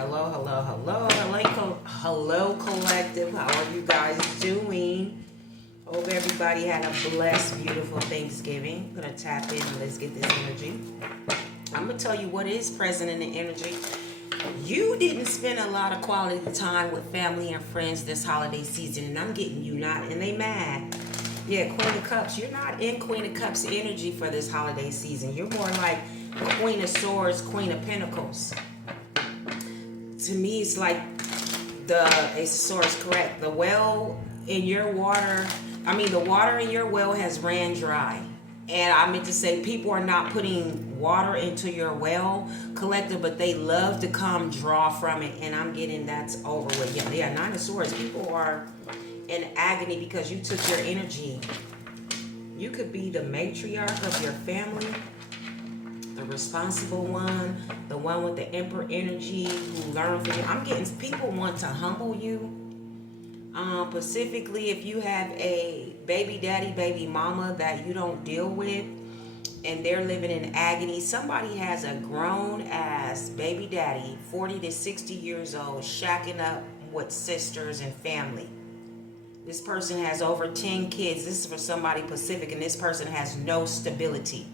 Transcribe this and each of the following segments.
Hello, collective. How are you guys doing? Hope everybody had a blessed, beautiful Thanksgiving. I'm gonna tap in and let's get this energy. I'm gonna tell you what is present in the energy. You didn't spend a lot of quality time with family and friends this holiday season, and I'm getting you not, and they mad. Yeah, Queen of Cups. You're not in Queen of Cups energy for this holiday season. You're more like Queen of Swords, Queen of Pentacles. To me, it's like the Ace of Swords, correct. The well in your water, the water in your well has ran dry. And I meant to say, people are not putting water into your well, collective, but they love to come draw from it. And I'm getting that's over with. Yeah, Nine of Swords. People are in agony because you took your energy. You could be the matriarch of your family, the responsible one, the one with the emperor energy who learned from you. I'm getting people want to humble you. Specifically, if you have a baby daddy, baby mama that you don't deal with and they're living in agony, somebody has a grown ass baby daddy, 40 to 60 years old, shacking up with sisters and family. This person has over 10 kids. This is for somebody Pacific, and this person has no stability,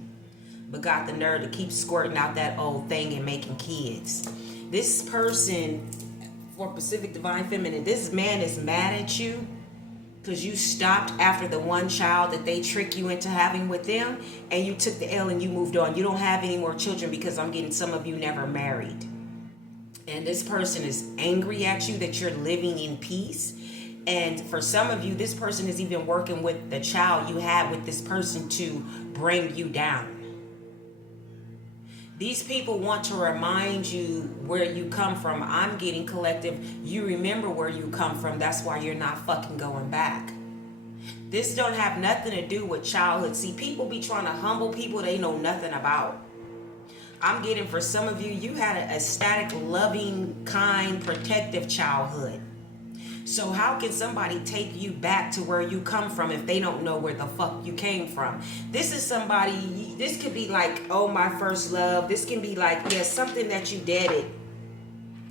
but got the nerve to keep squirting out that old thing and making kids. This person, for Pacific Divine Feminine, this man is mad at you because you stopped after the one child that they trick you into having with them, and you took the L and you moved on. You don't have any more children because I'm getting some of you never married. And this person is angry at you that you're living in peace. And for some of you, this person is even working with the child you had with this person to bring you down. These people want to remind you where you come from. I'm getting collective. You remember where you come from. That's why you're not fucking going back. This don't have nothing to do with childhood. See, people be trying to humble people they know nothing about. I'm getting for some of you, you had a ecstatic, loving, kind, protective childhood. So how can somebody take you back to where you come from if they don't know where the fuck you came from? This is somebody, this could be like, oh, my first love. This can be like, yes, something that you dated.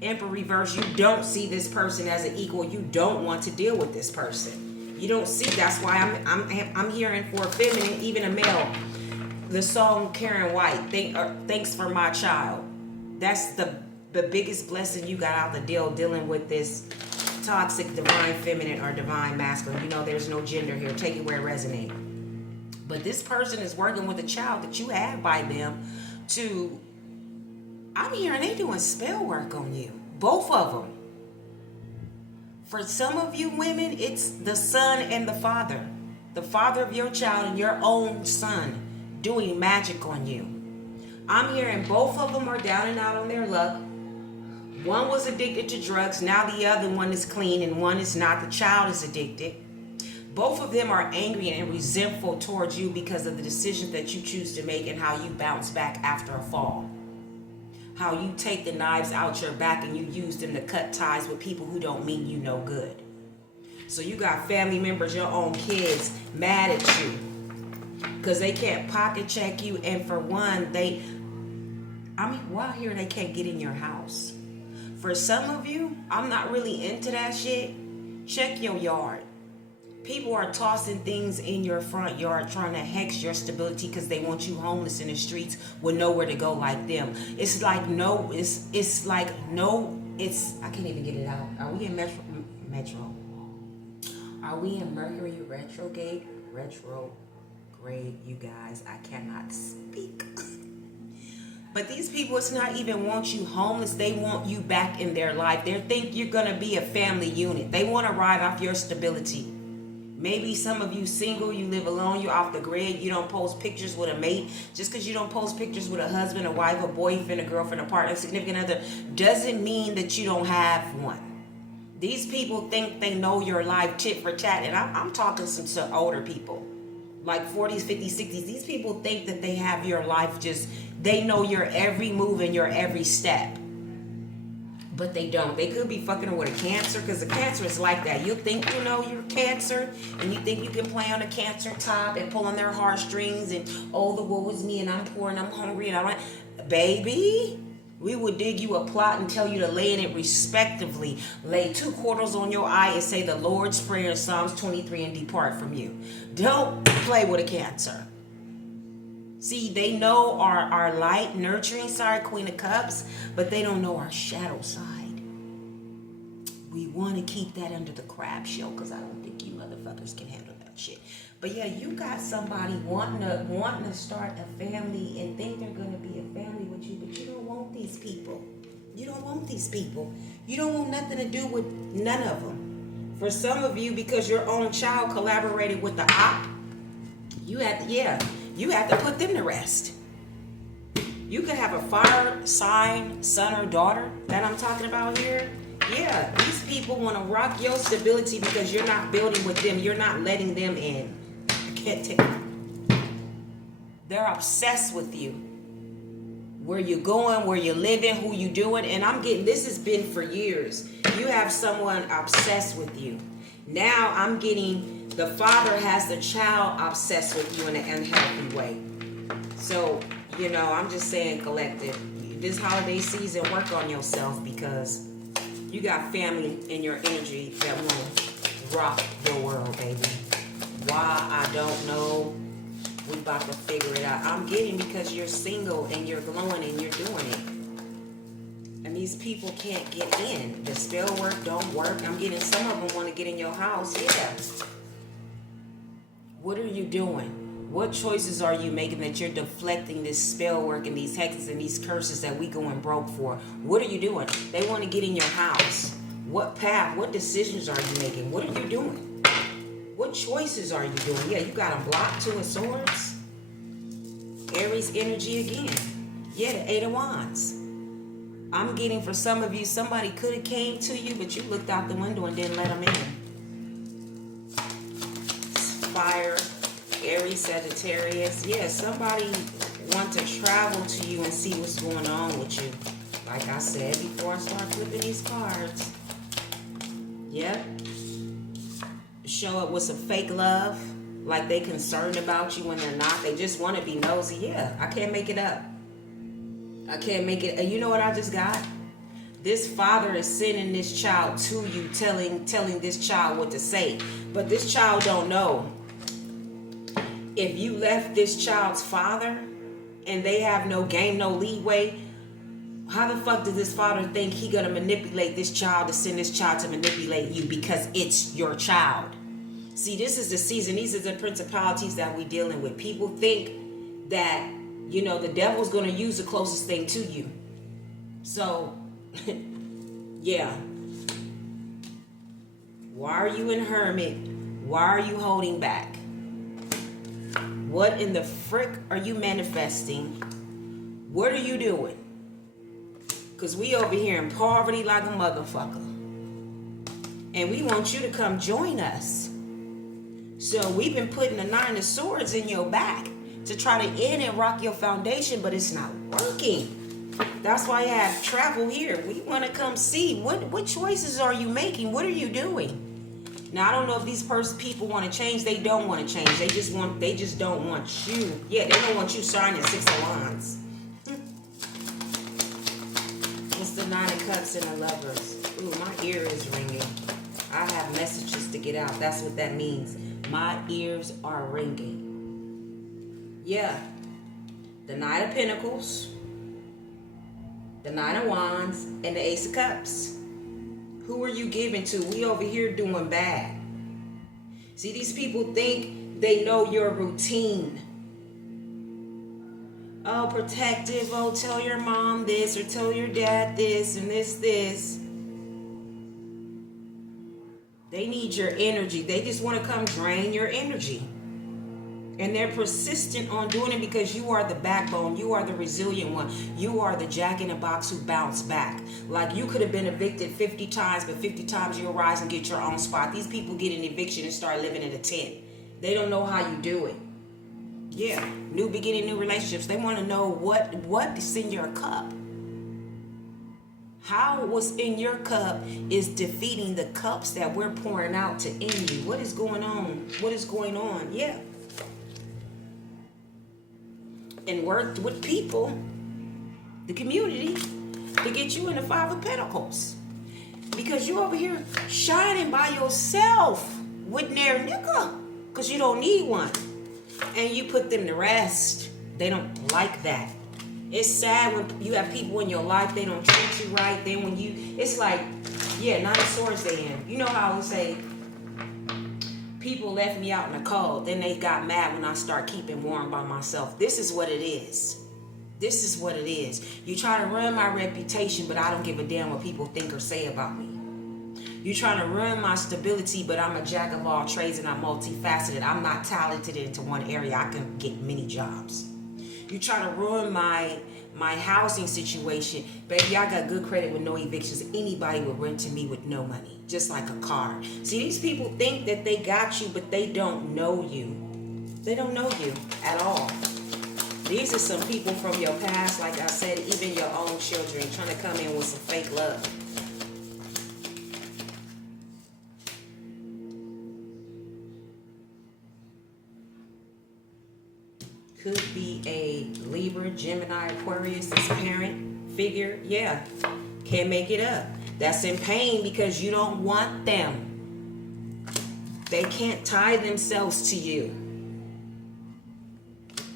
Emperor reverse, you don't see this person as an equal. You don't want to deal with this person. You don't see, that's why I'm hearing for a feminine, even a male. The song Karen White, Thanks for My Child. That's the biggest blessing you got out the deal dealing with this toxic divine feminine or divine masculine. You know, there's no gender here. Take it where it resonates. But this person is working with a child that you had by them to, I'm hearing they doing spell work on you. Both of them. For some of you women, it's the son and the father. The father of your child and your own son doing magic on you. I'm hearing both of them are down and out on their luck. One was addicted to drugs. Now the other one is clean and one is not. The child is addicted. Both of them are angry and resentful towards you because of the decisions that you choose to make and how you bounce back after a fall. How you take the knives out your back and you use them to cut ties with people who don't mean you no good. So you got family members, your own kids, mad at you because they can't pocket check you. And for one, while here they can't get in your house. For some of you, I'm not really into that shit. Check your yard. People are tossing things in your front yard trying to hex your stability because they want you homeless in the streets with nowhere to go like them. I can't even get it out. Are we in Metro? Are we in Mercury retrograde? Retrograde, you guys. I cannot speak. But these people, it's not even want you homeless. They want you back in their life. They think you're going to be a family unit. They want to ride off your stability. Maybe some of you single, you live alone, you're off the grid, you don't post pictures with a mate. Just because you don't post pictures with a husband, a wife, a boyfriend, a girlfriend, a partner, a significant other, doesn't mean that you don't have one. These people think they know your life tit for tat. And I'm talking some older people. Like 40s, 50s, 60s. These people think that they have your life they know your every move and your every step. But they don't. They could be fucking with a Cancer because the Cancer is like that. You think you know you're Cancer and you think you can play on a Cancer top and pull on their heartstrings and, oh, the woe is me and I'm poor and I'm hungry and I'm like, baby, We will dig you a plot and tell you to lay in it respectively. Lay 2 quarters on your eye and say the Lord's Prayer in Psalms 23 and depart from you. Don't play with a Cancer. See, they know our light, nurturing side, Queen of Cups, but they don't know our shadow side. We want to keep that under the crab shell because I don't think you motherfuckers can handle that shit. But yeah, you got somebody wanting to start a family and think they're going to be a family with you, but you don't want these people. You don't want these people. You don't want nothing to do with none of them. For some of you, because your own child collaborated with the op, you have to put them to rest. You could have a fire sign son or daughter that I'm talking about here. Yeah, these people want to rock your stability because you're not building with them. You're not letting them in. Can't take it. They're obsessed with you. Where you're going, where you're living, who you doing. And I'm getting, this has been for years. You have someone obsessed with you. Now I'm getting, the father has the child obsessed with you in an unhealthy way. So, I'm just saying, collective, this holiday season, work on yourself because you got family in your energy that want to rock the world, baby. Why, I don't know. We about to figure it out. I'm getting because you're single and you're glowing and you're doing it. And these people can't get in. The spell work don't work. I'm getting some of them want to get in your house. Yeah. What are you doing? What choices are you making that you're deflecting this spell work and these hexes and these curses that we going broke for? What are you doing? They want to get in your house. What path? What decisions are you making? What are you doing? What choices are you doing? Yeah, you got them blocked. 2 of Swords. Aries energy again. Yeah, the 8 of Wands. I'm getting for some of you, somebody could have came to you, but you looked out the window and didn't let them in. Fire. Aries, Sagittarius. Yeah, somebody want to travel to you and see what's going on with you. Like I said before I start flipping these cards. Yep. Show up with some fake love. Like they concerned about you when they're not. They just want to be nosy. Yeah, I can't make it up. I can't make it. You know what I just got? This father is sending this child to you, telling this child what to say. But this child don't know. If you left this child's father and they have no game, no leeway, how the fuck does this father think he gonna manipulate this child to send this child to manipulate you because it's your child? See, this is the season. These are the principalities that we're dealing with. People think that, the devil's gonna use the closest thing to you. So, yeah. Why are you in hermit? Why are you holding back? What in the frick are you manifesting? What are you doing? Because we over here in poverty like a motherfucker. And we want you to come join us. So we've been putting the 9 of Swords in your back to try to end and rock your foundation, but it's not working. That's why I have travel here. We want to come see what choices are you making? What are you doing? Now I don't know if these people want to change. They don't want to change. They just don't want you. Yeah, they don't want you signing 6 of Wands. It's the 9 of Cups and the Lovers. Ooh, my ear is ringing. I have messages to get out. That's what that means. My ears are ringing. Yeah. The 9 of Pentacles, the 9 of Wands, and the Ace of Cups. Who are you giving to? We over here doing bad. See, these people think they know your routine. Oh, protective. Oh, tell your mom this or tell your dad this and this. They need your energy. They just want to come drain your energy. And they're persistent on doing it because you are the backbone. You are the resilient one. You are the jack in the box who bounced back. Like you could have been evicted 50 times, but 50 times you'll rise and get your own spot. These people get an eviction and start living in a tent. They don't know how you do it. Yeah, new beginning, new relationships. They want to know what's in your cup. How what's in your cup is defeating the cups that we're pouring out to end you. What is going on? What is going on? Yeah. And worked with people, the community, to get you in the Five of Pentacles. Because you over here shining by yourself with their nigga. Because you don't need one. And you put them to rest. They don't like that. It's sad when you have people in your life, they don't treat you right. Then when you, it's like, yeah, Nine of Swords they in. You know how I would say, people left me out in the cold. Then they got mad when I start keeping warm by myself. This is what it is. This is what it is. You try to ruin my reputation, but I don't give a damn what people think or say about me. You trying to ruin my stability, but I'm a jack of all trades and I'm multifaceted. I'm not talented into one area. I can get many jobs. You try to ruin my housing situation. Baby, I got good credit with no evictions. Anybody would rent to me with no money, just like a car. See, these people think that they got you, but they don't know you. They don't know you at all. These are some people from your past, like I said, even your own children, trying to come in with some fake love. Could be a Libra, Gemini, Aquarius, this parent figure. Yeah, can't make it up. That's in pain because you don't want them. They can't tie themselves to you.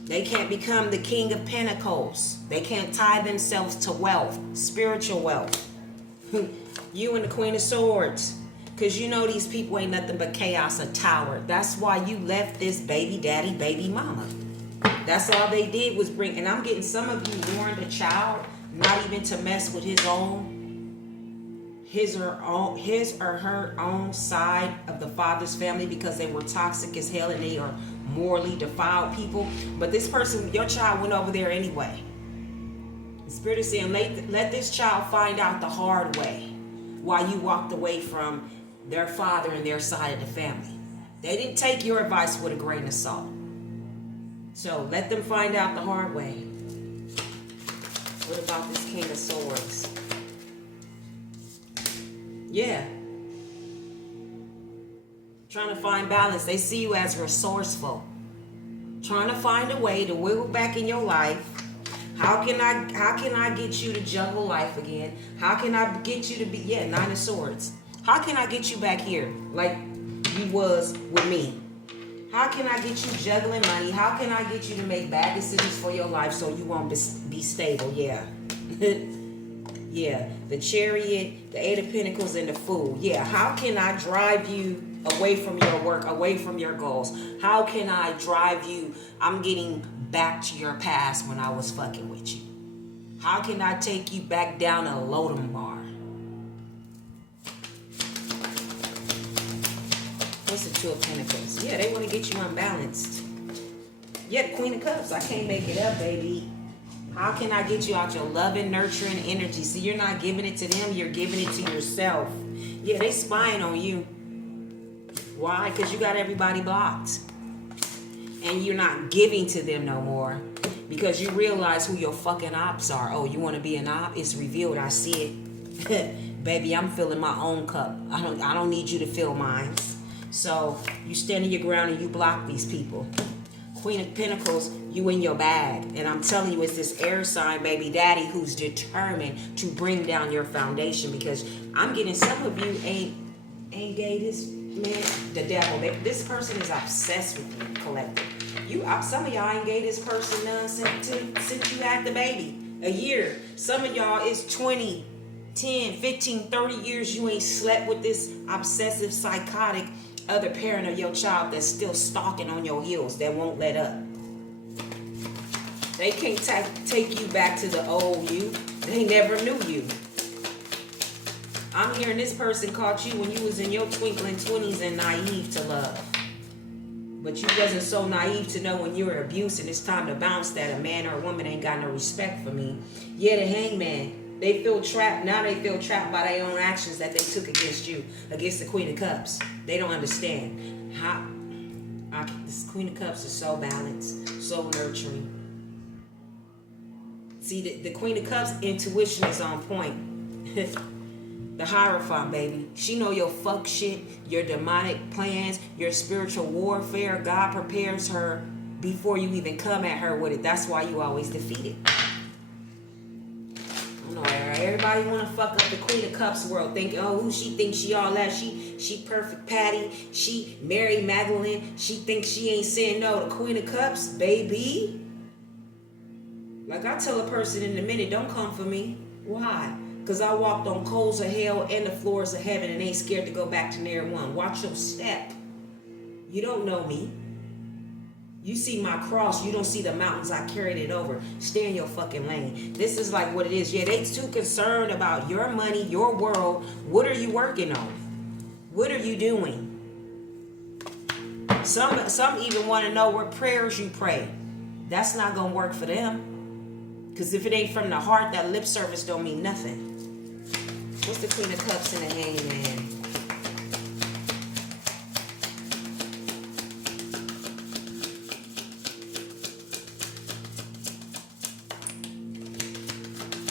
They can't become the King of Pentacles. They can't tie themselves to wealth, spiritual wealth. You and the Queen of Swords. Because you know these people ain't nothing but chaos, a tower. That's why you left this baby daddy, baby mama. That's all they did was bring, and I'm getting some of you warned a child not even to mess with his or her own side of the father's family because they were toxic as hell and they are morally defiled people. But this person, your child went over there anyway. The Spirit is saying, let this child find out the hard way while you walked away from their father and their side of the family. They didn't take your advice with a grain of salt. So let them find out the hard way. What about this King of Swords? Yeah. Trying to find balance. They see you as resourceful. Trying to find a way to wiggle back in your life. How can I get you to juggle life again? How can I get you to be, Nine of Swords. How can I get you back here like you was with me? How can I get you juggling money? How can I get you to make bad decisions for your life so you won't be stable? Yeah. Yeah. The Chariot, the Eight of Pentacles, and the Fool. Yeah. How can I drive you away from your work, away from your goals? How can I drive you? I'm getting back to your past when I was fucking with you. How can I take you back down a Lodom bar? What's the Two of Pentacles? Yeah, they want to get you unbalanced. Yeah, the Queen of Cups. I can't make it up, baby. How can I get you out your loving, nurturing energy? See, you're not giving it to them. You're giving it to yourself. Yeah, they spying on you. Why? Because you got everybody blocked. And you're not giving to them no more. Because you realize who your fucking ops are. Oh, you want to be an op? It's revealed. I see it. Baby, I'm filling my own cup. I don't need you to fill mine. So you stand in your ground and you block these people. Queen of Pentacles, you in your bag. And I'm telling you, it's this air sign baby daddy who's determined to bring down your foundation. Because I'm getting some of you ain't gay. This man, the devil. This person is obsessed with you, collective. Some of y'all ain't gay this person none since you had the baby. A year. Some of y'all is 20, 10, 15, 30 years you ain't slept with this obsessive, psychotic other parent of your child that's still stalking on your heels that won't let up. They can't take you back to the old you. They never knew you. I'm hearing this person caught you when you was in your twinkling 20s and naive to love. But you wasn't so naive to know when you were abused and it's time to bounce that a man or a woman ain't got no respect for me. Yeah, the Hangman. They feel trapped. Now they feel trapped by their own actions that they took against you, against the Queen of Cups. They don't understand how this Queen of Cups is so balanced, so nurturing. See, the Queen of Cups intuition is on point. The Hierophant, baby. She know your fuck shit, your demonic plans, your spiritual warfare. God prepares her before you even come at her with it. That's why you always defeat it. I don't know, Everybody want to fuck up the Queen of Cups world. Thinking, oh, who she thinks she all that? She perfect Patty. She Mary Magdalene. She thinks she ain't saying no. The Queen of Cups, baby. Like I tell a person in a minute, don't come for me. Why? Because I walked on coals of hell and the floors of heaven and ain't scared to go back to near one. Watch your step. You don't know me. You see my cross. You don't see the mountains I carried it over. Stay in your fucking lane. This is like what it is. Yeah, they too concerned about your money, your world. What are you working on? What are you doing? Some even want to know what prayers you pray. That's not going to work for them. Because if it ain't from the heart, that lip service don't mean nothing. What's the Queen of Cups and the Hangman?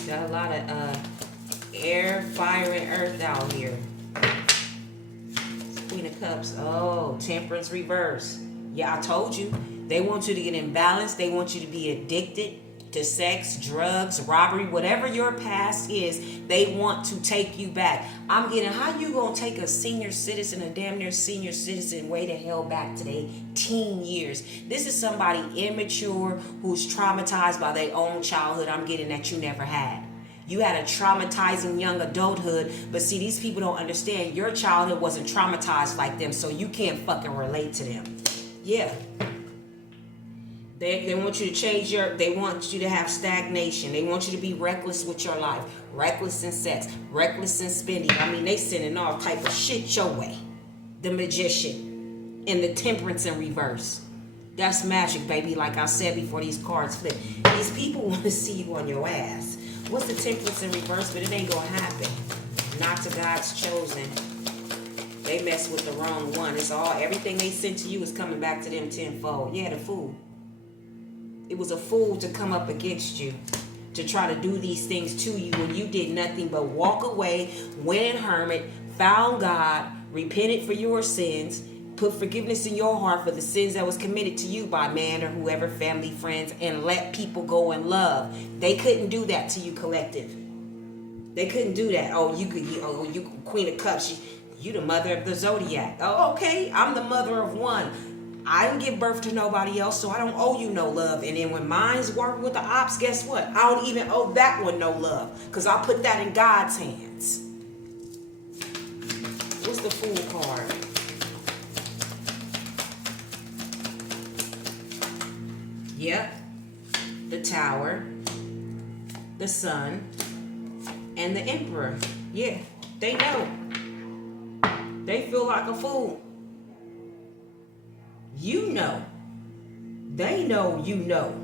Got a lot of air, fire, and earth out here. Queen of Cups. Oh, Temperance reverse. Yeah, I told you. They want you to get imbalanced. They want you to be addicted to sex, drugs, robbery, whatever your past is. They want to take you back. I'm getting, how you gonna take a senior citizen, a damn near senior citizen, way the hell back to their teen years? This is somebody immature who's traumatized by their own childhood. I'm getting that you never had. You had a traumatizing young adulthood, but see, these people don't understand your childhood wasn't traumatized like them, so you can't fucking relate to them. Yeah. They want you to change they want you to have stagnation. They want you to be reckless with your life. Reckless in sex. Reckless in spending. I mean, they sending all type of shit your way. The Magician. And the Temperance in reverse. That's magic, baby. Like I said before these cards flip. These people want to see you on your ass. What's the Temperance in reverse? But it ain't gonna happen. Not to God's chosen. They mess with the wrong one. It's all, everything they sent to you is coming back to them tenfold. Yeah, the fool. It was a fool to come up against you, to try to do these things to you when you did nothing but walk away, went in hermit, found God, repented for your sins, put forgiveness in your heart for the sins that was committed to you by man or whoever, family, friends, and let people go in love. They couldn't do that to you, collective. They couldn't do that. Oh, you Queen of Cups. You the mother of the zodiac. Oh, okay. I'm the mother of one. I didn't give birth to nobody else, so I don't owe you no love. And then when mine's working with the ops, guess what? I don't even owe that one no love, because I put that in God's hands. What's the Fool card? Yep. The Tower, the Sun, and the Emperor. Yeah, they know. They feel like a fool. You know. They know you know.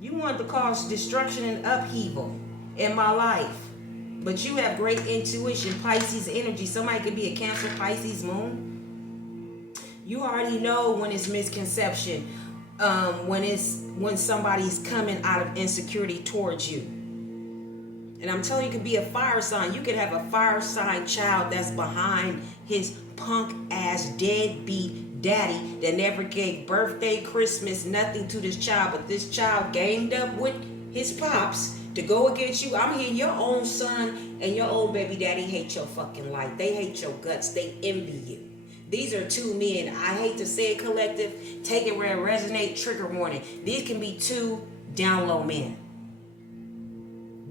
You want to cause destruction and upheaval in my life. But you have great intuition, Pisces energy. Somebody could be a Cancer, Pisces, Moon. You already know when it's misconception. When somebody's coming out of insecurity towards you. And I'm telling you, it could be a fire sign. You could have a fire sign child that's behind his punk ass deadbeat daddy that never gave birthday, Christmas, nothing to this child, but this child gamed up with his pops to go against you. I'm hearing your own son and your old baby daddy hate your fucking life. They hate your guts. They envy you. These are two men. I hate to say it, collective. Take it where it resonates. Trigger warning. These can be two down low men.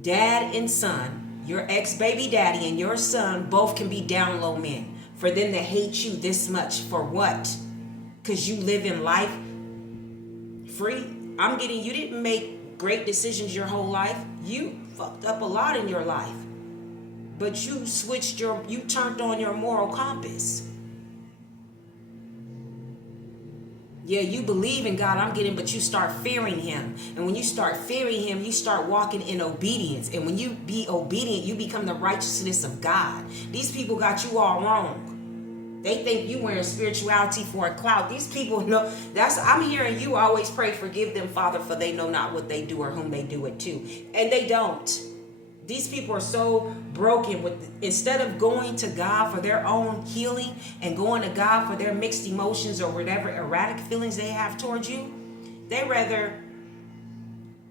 Dad and son, your ex-baby daddy and your son both can be down low men. For them to hate you this much, for what? Because you live in life free? I'm getting, you didn't make great decisions your whole life. You fucked up a lot in your life. But you you turned on your moral compass. Yeah, you believe in God, I'm getting, but you start fearing him. And when you start fearing him, you start walking in obedience. And when you be obedient, you become the righteousness of God. These people got you all wrong. They think you wearing spirituality for a clout. These people know, I'm hearing you always pray, forgive them, Father, for they know not what they do or whom they do it to. And they don't. These people are so broken instead of going to God for their own healing and going to God for their mixed emotions or whatever erratic feelings they have towards you, they rather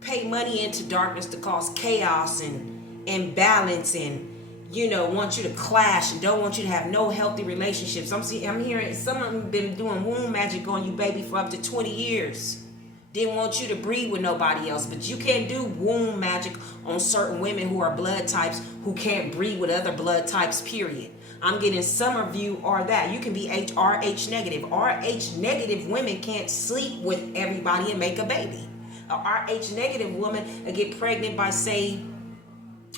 pay money into darkness to cause chaos and imbalance and, you know, want you to clash and don't want you to have no healthy relationships. I'm hearing some of them been doing womb magic on you, baby, for up to 20 years. Didn't want you to breed with nobody else. But you can't do womb magic on certain women who are blood types who can't breed with other blood types, period. I'm getting some of you are that. You can be RH negative. RH negative women can't sleep with everybody and make a baby. A RH negative woman will get pregnant by, say,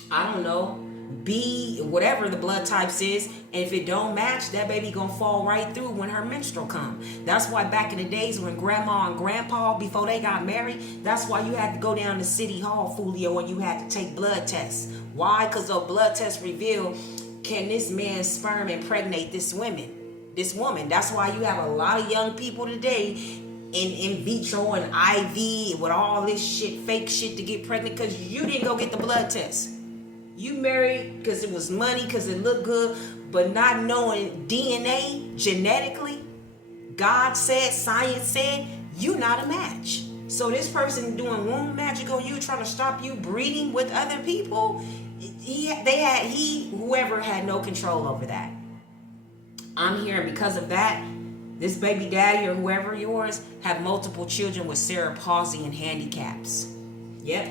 I don't know, B, whatever the blood types is, and if it don't match, that baby gonna fall right through when her menstrual come. That's why back in the days when grandma and grandpa, before they got married, that's why you had to go down to City Hall, Fulio, and you had to take blood tests. Why? Because those blood tests reveal, can this man's sperm impregnate this woman? That's why you have a lot of young people today in vitro and IV with all this shit, fake shit to get pregnant, because you didn't go get the blood test. You married because it was money, because it looked good, but not knowing DNA, genetically, God said, science said, you not a match. So this person doing womb magic on you, trying to stop you breeding with other people, whoever had no control over that. I'm hearing because of that, this baby daddy or whoever yours have multiple children with cerebral palsy and handicaps. Yep.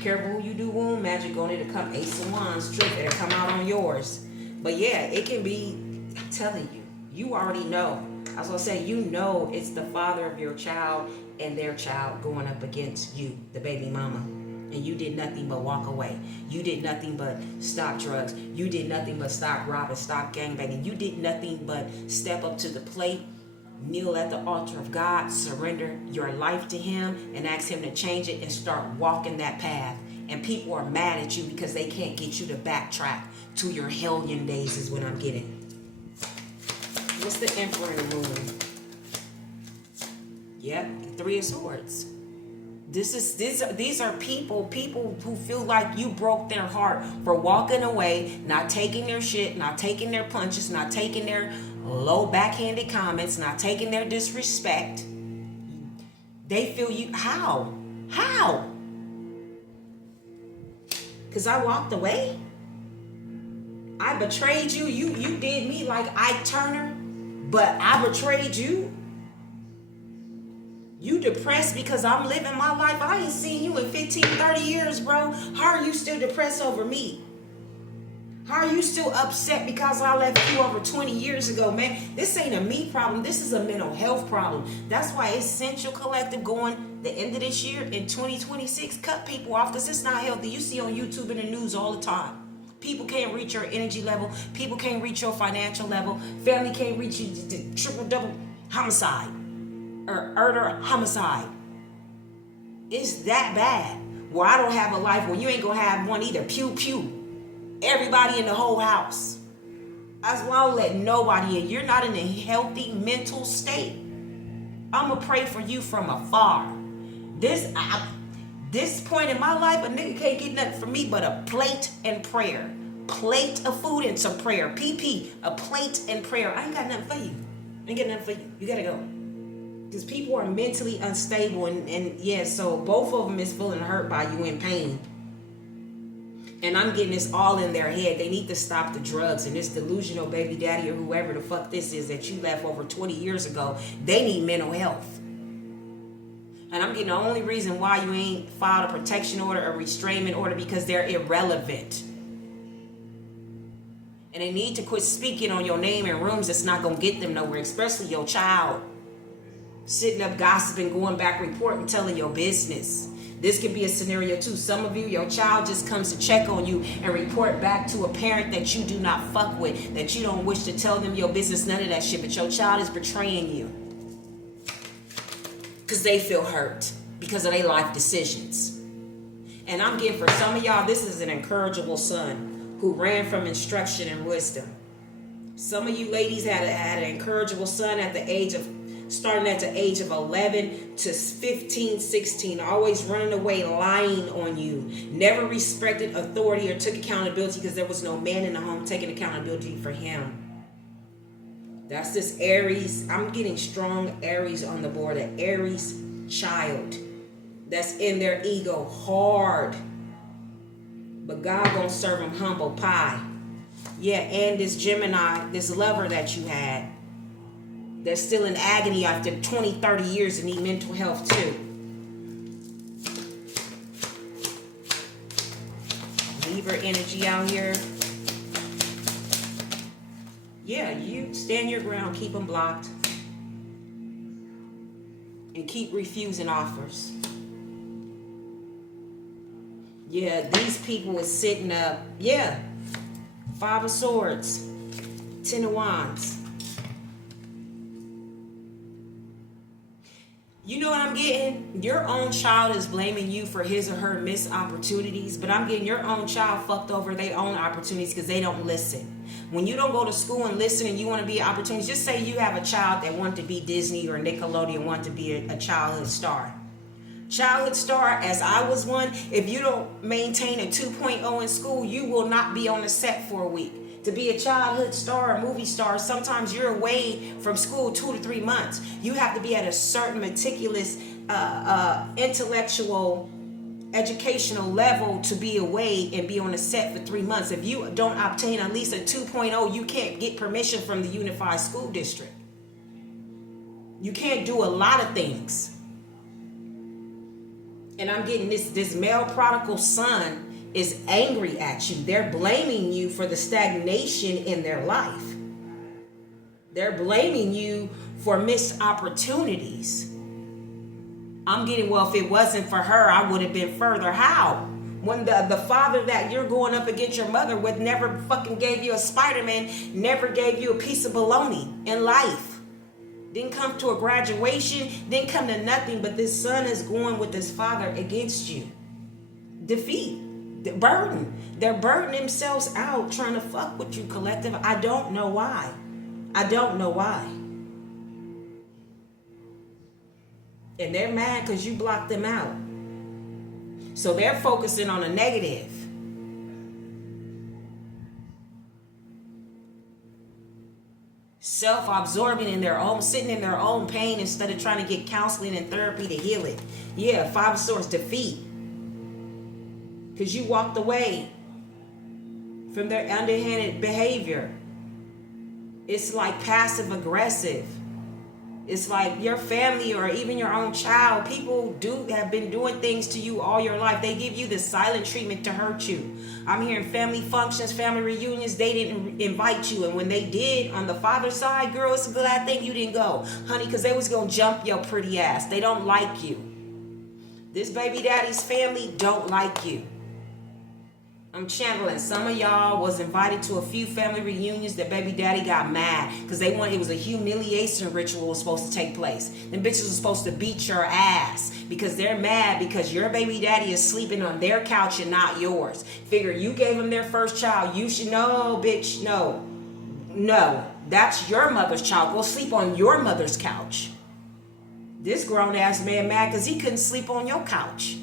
Careful who you do womb magic on, it'll come Ace of Wands trick, it'll come out on yours. But yeah, it can be, I'm telling you, you already know. I was gonna say, you know it's the father of your child and their child going up against you, the baby mama. And you did nothing but walk away. You did nothing but stop drugs. You did nothing but stop robbing, stop gangbanging. You did nothing but step up to the plate, kneel at the altar of God, surrender your life to him and ask him to change it and start walking that path. And people are mad at you because they can't get you to backtrack to your hellion days is what I'm getting. What's the Emperor in the room? Yep, Three of Swords. These are people who feel like you broke their heart for walking away, not taking their shit, not taking their punches, not taking their low backhanded comments, not taking their disrespect. They feel you, how? Because I walked away? I betrayed you? You did me like Ike Turner, but I betrayed you? You depressed because I'm living my life? I ain't seen you in 15, 30 years, bro. How are you still depressed over me? How are you still upset because I left you over 20 years ago, man? This ain't a me problem. This is a mental health problem. That's why Essential Collective going the end of this year in 2026, cut people off because it's not healthy. You see on YouTube and the news all the time. People can't reach your energy level. People can't reach your financial level. Family can't reach you to triple, double homicide. Or murder, homicide. It's that bad. Well, I don't have a life. Well, you ain't gonna have one either. Pew pew. Everybody in the whole house. That's why I don't let nobody in. You're not in a healthy mental state. I'ma pray for you from afar. This point in my life, a nigga can't get nothing from me but a plate and prayer. Plate of food and some prayer. PP, a plate and prayer. I ain't got nothing for you. I ain't got nothing for you. You gotta go. Because people are mentally unstable, and yeah, so both of them is feeling hurt by you in pain. And I'm getting this all in their head. They need to stop the drugs and this delusional baby daddy or whoever the fuck this is that you left over 20 years ago. They need mental health. And I'm getting the only reason why you ain't filed a protection order or restrainment order because they're irrelevant. And they need to quit speaking on your name in rooms that's not going to get them nowhere, especially your child. Sitting up gossiping, going back, reporting, telling your business. This could be a scenario too. Some of you, your child just comes to check on you and report back to a parent that you do not fuck with, that you don't wish to tell them your business, none of that shit, but your child is betraying you. Because they feel hurt because of their life decisions. And I'm getting for some of y'all, this is an incorrigible son who ran from instruction and wisdom. Some of you ladies had an incorrigible son starting at the age of 11 to 15, 16, always running away, lying on you, never respected authority or took accountability because there was no man in the home taking accountability for him. That's this Aries. I'm getting strong Aries on the board, an Aries child that's in their ego hard. But God gonna serve him humble pie. Yeah, and this Gemini, this lover that you had, that's still in agony after 20, 30 years and need mental health too. Libra energy out here. Yeah, you stand your ground, keep them blocked. And keep refusing offers. Yeah, these people is sitting up. Yeah. 5 of Swords. 10 of Wands. You know what I'm getting? Your own child is blaming you for his or her missed opportunities, but I'm getting your own child fucked over their own opportunities because they don't listen. When you don't go to school and listen and you want to be opportunities, just say you have a child that wanted to be Disney or Nickelodeon, wanted to be a childhood star. Childhood star, as I was one, if you don't maintain a 2.0 in school, you will not be on the set for a week. To be a childhood star, a movie star, sometimes you're away from school 2 to 3 months. You have to be at a certain meticulous intellectual educational level to be away and be on the set for 3 months. If you don't obtain at least a 2.0, you can't get permission from the Unified School District. You can't do a lot of things. And I'm getting this male prodigal son is angry at you. They're blaming you for the stagnation in their life. They're blaming you for missed opportunities. I'm getting, well, if it wasn't for her, I would have been further. How? When the father that you're going up against your mother with never fucking gave you a Spider-Man, never gave you a piece of bologna in life. Didn't come to a graduation, didn't come to nothing, but this son is going with his father against you. Defeat. The burden. They're burdening themselves out trying to fuck with you, collective. I don't know why. I don't know why. And they're mad because you blocked them out. So they're focusing on a negative. Self-absorbing in their own, sitting in their own pain instead of trying to get counseling and therapy to heal it. Yeah, 5 of Swords, defeat. Because you walked away from their underhanded behavior. It's like passive aggressive. It's like your family or even your own child, people have been doing things to you all your life. They give you the silent treatment to hurt you. I'm hearing family functions, family reunions, they didn't invite you. And when they did, on the father's side, girl, it's a glad thing you didn't go. Honey, because they was going to jump your pretty ass. They don't like you. This baby daddy's family don't like you. I'm channeling. Some of y'all was invited to a few family reunions that baby daddy got mad because it was a humiliation ritual was supposed to take place. Them bitches was supposed to beat your ass because they're mad because your baby daddy is sleeping on their couch and not yours. Figure you gave them their first child. You should know, bitch. No. No. That's your mother's child. Go sleep on your mother's couch. This grown ass man mad because he couldn't sleep on your couch.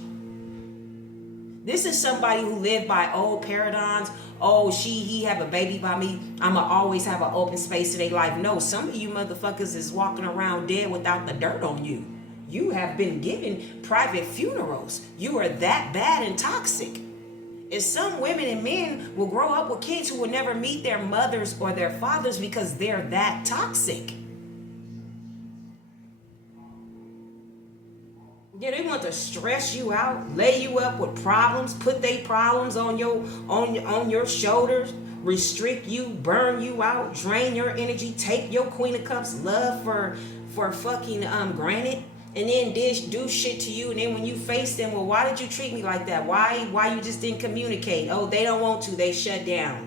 This is somebody who lived by old paradigms. Oh, he have a baby by me. I'ma always have an open space in their life. No, some of you motherfuckers is walking around dead without the dirt on you. You have been given private funerals. You are that bad and toxic. And some women and men will grow up with kids who will never meet their mothers or their fathers because they're that toxic. Yeah, they want to stress you out, lay you up with problems, put their problems on your shoulders, restrict you, burn you out, drain your energy, take your Queen of Cups love for fucking granted, and then do shit to you. And then when you face them, well, why did you treat me like that? Why you just didn't communicate? Oh, they don't want to. They shut down.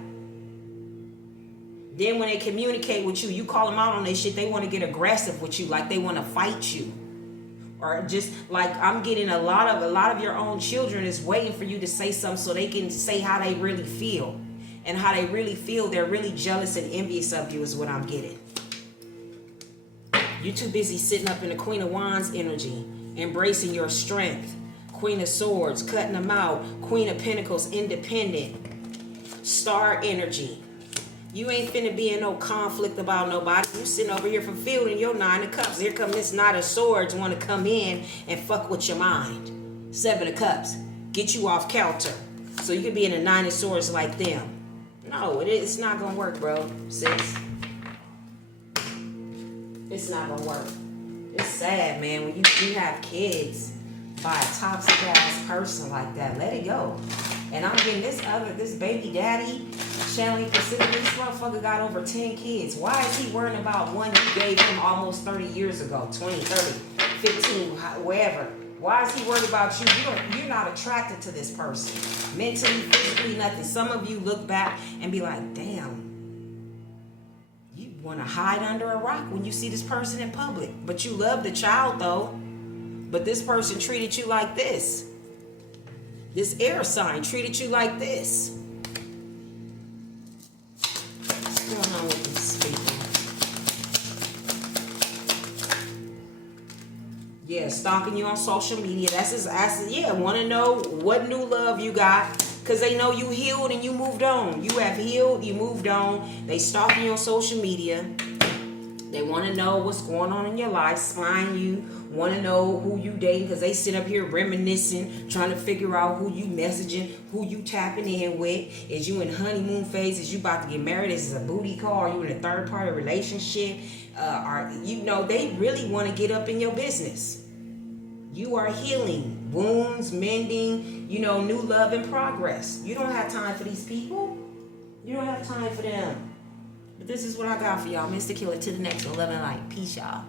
Then when they communicate with you, you call them out on their shit. They want to get aggressive with you, like they want to fight you. Or just like I'm getting a lot of your own children is waiting for you to say something so they can say how they really feel. And how they really feel, they're really jealous and envious of you is what I'm getting. You're too busy sitting up in the Queen of Wands energy, embracing your strength. Queen of Swords, cutting them out. Queen of Pentacles, independent. Star energy. You ain't finna be in no conflict about nobody. You sitting over here fulfilling your 9 of Cups. Here come this Knight of Swords want to come in and fuck with your mind. 7 of Cups. Get you off kilter. So you could be in a nine of swords like them. No, it's not gonna work, bro, sis. It's not gonna work. It's sad, man, when you have kids by a toxic ass person like that. Let it go. And I'm getting this baby daddy, Shanley Pacific, this motherfucker got over 10 kids. Why is he worrying about one you gave him almost 30 years ago, 20, 30, 15, wherever? Why is he worried about you? You're not attracted to this person. Mentally, physically, nothing. Some of you look back and be like, damn, you want to hide under a rock when you see this person in public. But you love the child, though. But this person treated you like this. This air sign treated you like this. What's going on with these people? Yeah, stalking you on social media. Want to know what new love you got. Because they know you healed and you moved on. You have healed, you moved on. They stalking you on social media. They want to know what's going on in your life, spying you, want to know who you dating, because they sit up here reminiscing, trying to figure out who you messaging, who you tapping in with. Is you in honeymoon phase? Is you about to get married? Is this a booty call? Are you in a third party relationship? They really want to get up in your business. You are healing, wounds, mending, new love in progress. You don't have time for these people. You don't have time for them. But this is what I got for y'all. Mr. Killer, to the next one. Love and light. Peace, y'all.